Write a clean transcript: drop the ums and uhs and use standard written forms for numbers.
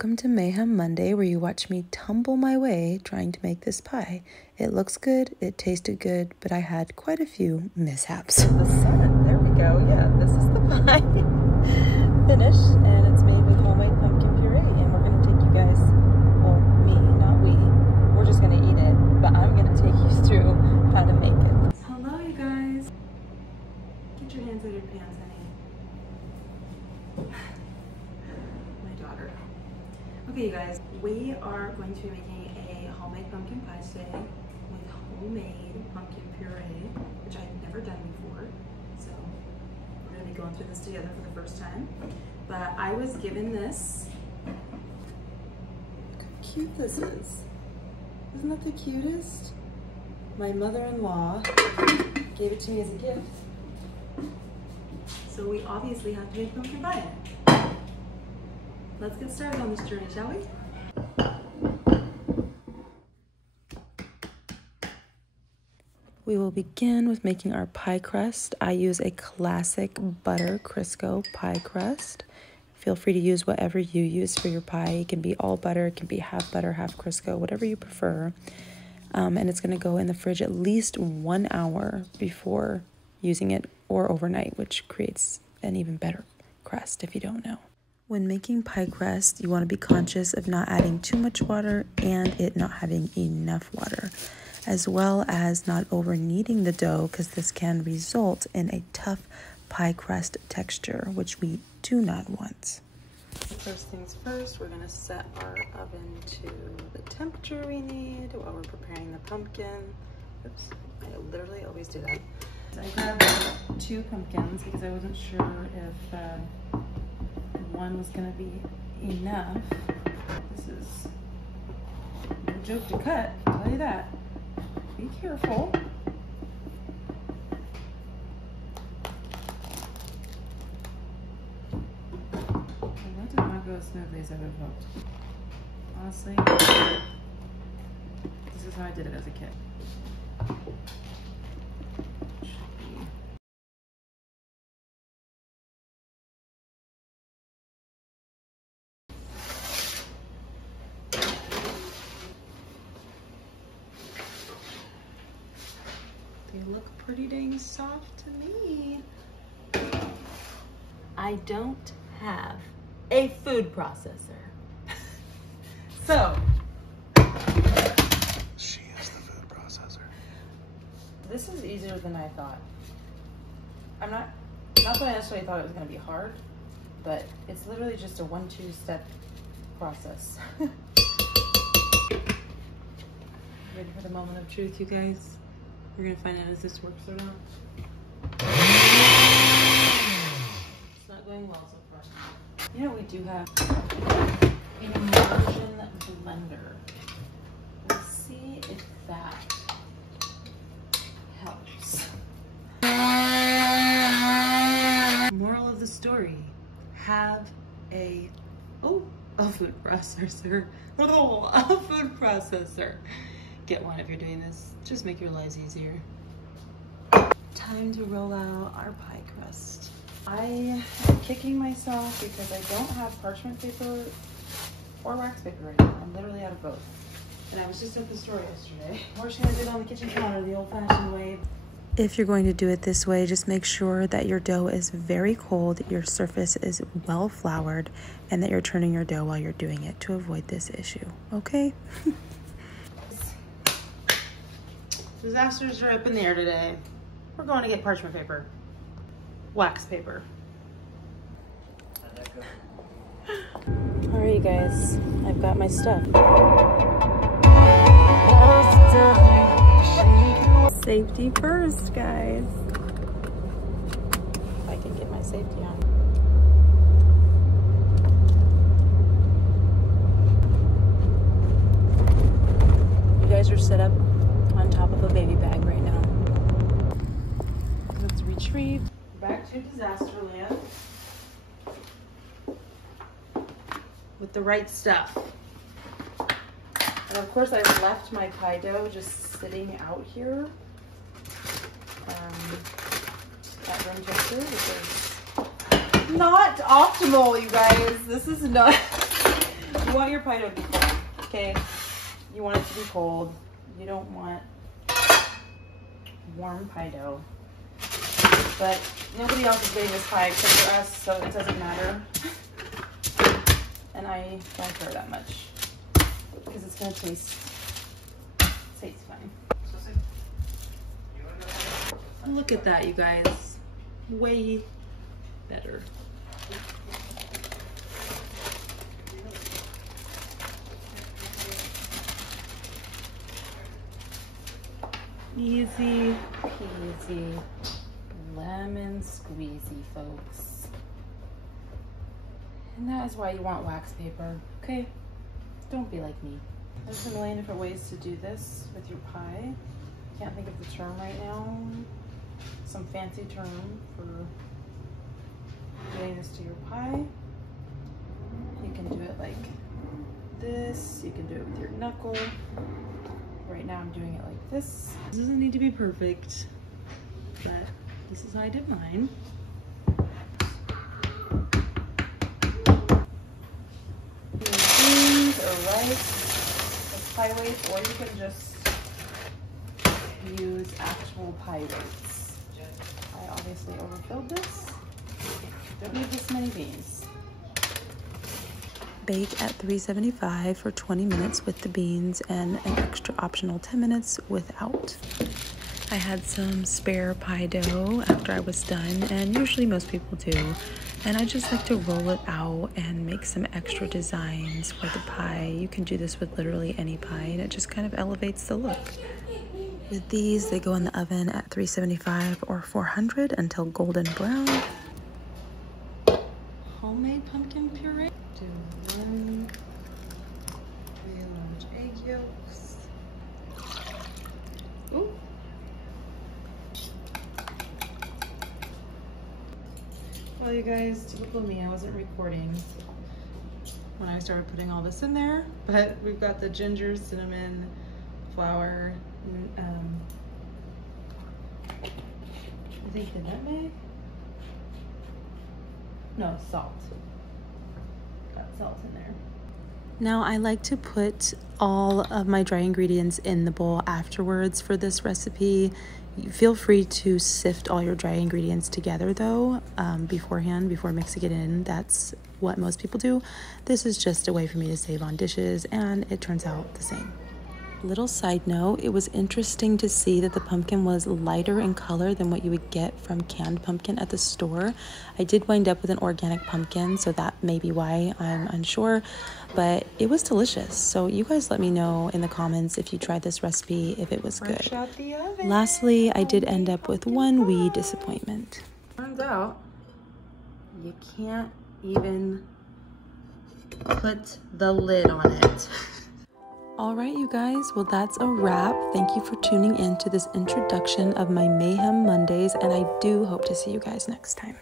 Welcome to Mayhem Monday, where you watch me tumble my way trying to make this pie. It looks good, it tasted good, but I had quite a few mishaps. The sun, there we go. Yeah, this is the pie finished, and it's made with homemade pumpkin puree. And we're going to take you guys, well, me, not we. We're just going to eat it, but I'm going to take you through how to make it. Hello, you guys. Get your hands out of your pants, honey. Okay, you guys, we are going to be making a homemade pumpkin pie today with homemade pumpkin puree, which I've never done before. So we're going to be going through this together for the first time. But I was given this. Look how cute this is. Isn't that the cutest? My mother-in-law gave it to me as a gift. So we obviously have to make pumpkin pie in it. Let's get started on this journey, shall we? We will begin with making our pie crust. I use a classic butter Crisco pie crust. Feel free to use whatever you use for your pie. It can be all butter, it can be half butter, half Crisco, whatever you prefer. And it's going to go in the fridge at least 1 hour before using it, or overnight, which creates an even better crust if you don't know. When making pie crust, you want to be conscious of not adding too much water and it not having enough water, as well as not over kneading the dough, because this can result in a tough pie crust texture, which we do not want. First things first, we're going to set our oven to the temperature we need while we're preparing the pumpkin. Oops, I literally always do that. So I grabbed 2 pumpkins because I wasn't sure if one was going to be enough. This is no joke to cut, I'll tell you that. Be careful. Well, that did not go as smoothly as I would have hoped. Honestly, this is how I did it as a kid. They look pretty dang soft to me. I don't have a food processor. So. She is the food processor. This is easier than I thought. Not that I necessarily thought it was going to be hard, but it's literally just a 1-2 step process. Ready for the moment of truth, you guys? We're gonna find out if this works or not. It's not going well so far. You know, we do have an immersion blender. Let's see if that helps. Moral of the story: have a food processor. Oh, a food processor. Get one if you're doing this. Just make your lives easier. Time to roll out our pie crust. I am kicking myself because I don't have parchment paper or wax paper right now. I'm literally out of both. And I was just at the store yesterday. We're just gonna do it on the kitchen counter the old-fashioned way. If you're going to do it this way, just make sure that your dough is very cold, your surface is well floured, and that you're turning your dough while you're doing it to avoid this issue, okay? Disasters are up in the air today. We're going to get parchment paper. Wax paper. Alright, you guys. I've got my stuff. Safety first, guys. If I can get my safety on. You guys are set up on top of a baby bag right now. Let's retrieve back to disaster land with the right stuff. And of course I've left my pie dough just sitting out here at room temperature, which is not optimal, you guys. This is not You want your pie to be cold, okay? You want it to be cold. You don't want warm pie dough. But nobody else is getting this pie except for us, so it doesn't matter. And I don't care that much because it's gonna taste fine. Look at that, you guys. Way better. Easy peasy lemon squeezy, folks. And that is why you want wax paper, okay? Don't be like me. There's a million different ways to do this with your pie. Can't think of the term right now. Some fancy term for doing this to your pie. You can do it like this. You can do it with your knuckle. Right now I'm doing it like this. This doesn't need to be perfect, but this is how I did mine. Beans or rice as pie weights, or you can just use actual pie weights. I obviously overfilled this. Don't need this many beans. Bake at 375 for 20 minutes with the beans and an extra optional 10 minutes without. I had some spare pie dough after I was done, and usually most people do. And I just like to roll it out and make some extra designs for the pie. You can do this with literally any pie, and it just kind of elevates the look. With these, they go in the oven at 375 or 400 until golden brown. Homemade pumpkin puree. Do 1 3 large egg yolks. Ooh. Well, you guys, typical me, I wasn't recording when I started putting all this in there, but we've got the ginger, cinnamon, flour, I think the nutmeg? No, salt. Got salt in there. Now I like to put all of my dry ingredients in the bowl afterwards for this recipe. Feel free to sift all your dry ingredients together though, beforehand, before mixing it in. That's what most people do. This is just a way for me to save on dishes, and it turns out the same. Little side note, it was interesting to see that the pumpkin was lighter in color than what you would get from canned pumpkin at the store. I did wind up with an organic pumpkin, so that may be why I'm unsure, but it was delicious. So you guys let me know in the comments if you tried this recipe, if it was good. Lastly, I did end up with one wee disappointment. Turns out you can't even put the lid on it. All right, you guys, well, that's a wrap. Thank you for tuning in to this introduction of my Mayhem Mondays, and I do hope to see you guys next time.